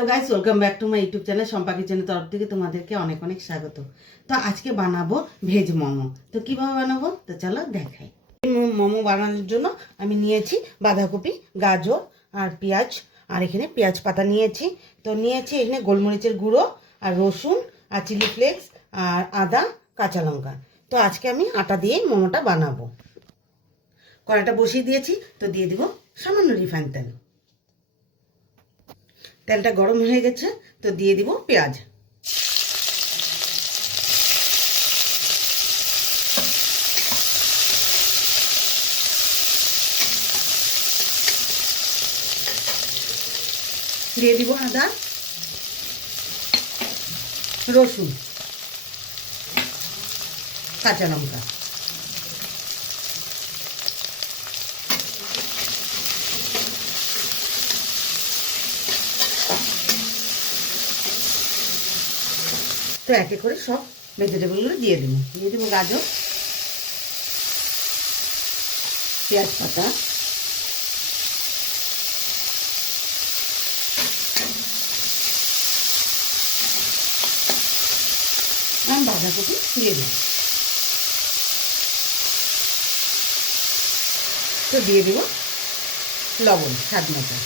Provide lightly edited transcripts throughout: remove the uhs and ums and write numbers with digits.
Hello guys, welcome back to my YouTube channel Shampa কিচেনের তরফ থেকে তোমাদেরকে অনেক অনেক স্বাগত। তো আজকে বানাবো ভেজ মোমো। তো কিভাবে বানাবো তো চলো দেখাই। মোমো বানানোর জন্য আমি নিয়েছি বাঁধাকপি, গাজর আর পেঁয়াজ, আর এখানে পেঁয়াজ পাতা নিয়েছি। তো নিয়েছি এখানে গোলমরিচের গুঁড়ো আর রসুন আর চিলি ফ্লেক্স আর আদা, কাঁচা লঙ্কা। তো আজকে আমি আটা দিয়ে মোমোটা বানাবো। কড়াইটা বসিয়ে দিয়েছি, তো দিয়ে দিব সামান্য রিফাইন তেল। তেলটা গরম হয়ে গেছে, তো দিয়ে দিব পেঁয়াজ। দিয়ে দিব আদা, রসুন, কাঁচা লঙ্কা। তো একে করে সব ভেজিটেবলগুলো দিয়ে দিব গাজর, পেঁয়াজ পাতা, আর বাঁধাকপি দিয়ে দেব। তো দিয়ে দিব লবণ স্বাদ মতো।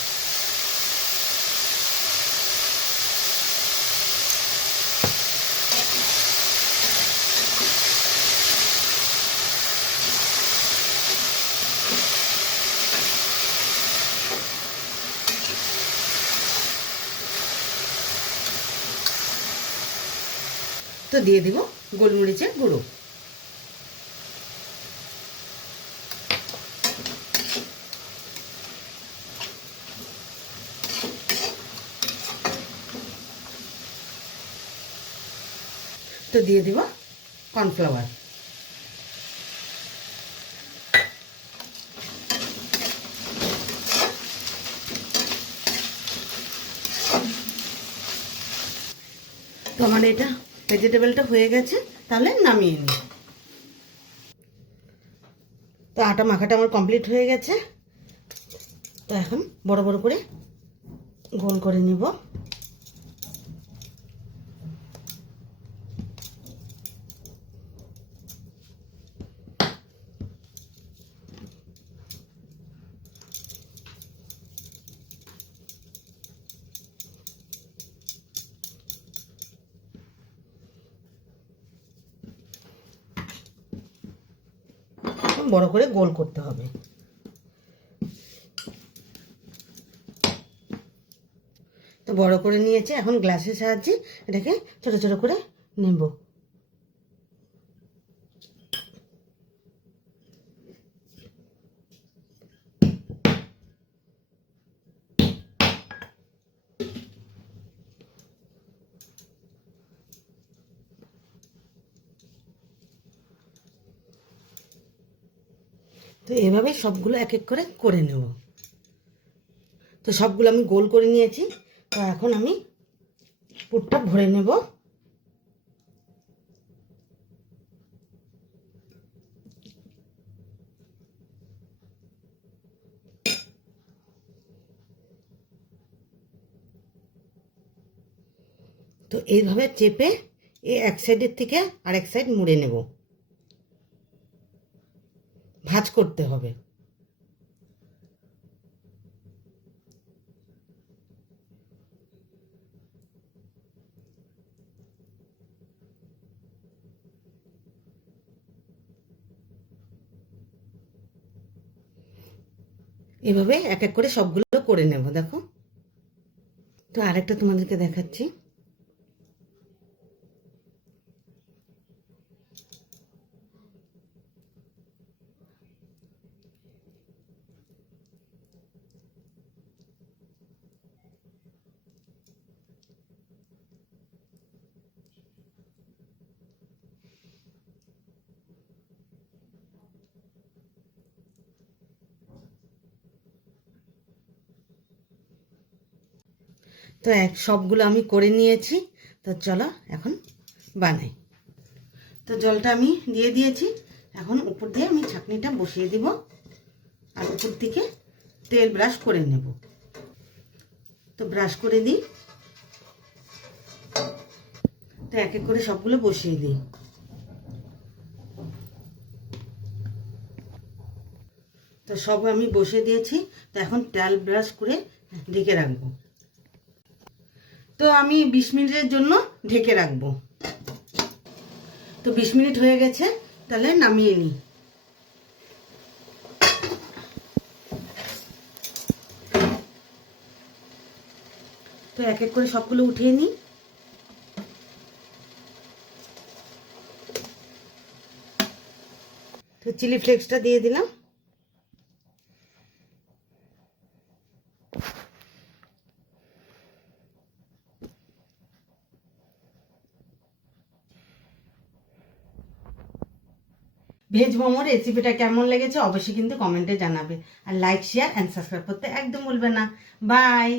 তো দিয়ে দিব গোলমরিচের গুঁড়ো। তো দিয়ে দিব কর্নফ্লাওয়ার। তো আমার এটা ভেজিটেবলটা হয়ে গেছে, তাহলে নামিয়ে নিই। তো আটা মাখাটা আমার কমপ্লিট হয়ে গেছে। তো এখন বড় বড় করে গোল করে নিব। বড় করে গোল করতে হবে। তো বড় করে নিয়েছি, এখন গ্লাসের সাহায্যে এটাকে ছোট ছোট করে নেব। তো এভাবে সবগুলো এক এক করে করে নেব। তো সবগুলো আমি গোল করে নিয়েছি। তো এখন আমি পুরটা ভরে নেব। তো এইভাবে চেপে এক সাইডের থেকে আরেক সাইড মুড়ে নেব। ভাঁজ করতে হবে। এভাবে এক এক করে সবগুলো করে নেব। দেখো, তো আরেকটা তোমাদেরকে দেখাচ্ছি। তো সবগুলো আমি করে নিয়েছি। তো চলো এখন বানাই। তো জলটা আমি দিয়ে দিয়েছি। এখন উপর দিয়ে আমি ছাঁকনিটা বসিয়ে দিব, আর উপর থেকে তেল ব্রাশ করে নেব। তো ব্রাশ করে দিই। তো এক এক করে সবগুলো বসিয়ে দিই। তো সব আমি বসিয়ে দিয়েছি। তো এখন তেল ব্রাশ করে ঢেকে রাখবো। তো আমি 20 মিনিটের জন্য ঢেকে রাখবো। তো 20 মিনিট হয়ে গেছে, তাহলে নামিয়ে নিই। তো এক এক করে সবগুলো উঠিয়ে নিই। তো চিলি ফ্লেক্সটা দিয়ে দিলাম। ভেজ মোমোর রেসিপিটা কেমন লেগেছে অবশ্যই কিন্তু কমেন্টে জানাবে। আর লাইক, শেয়ার অ্যান্ড সাবস্ক্রাইব করতে একদম ভুলবে না। বাই।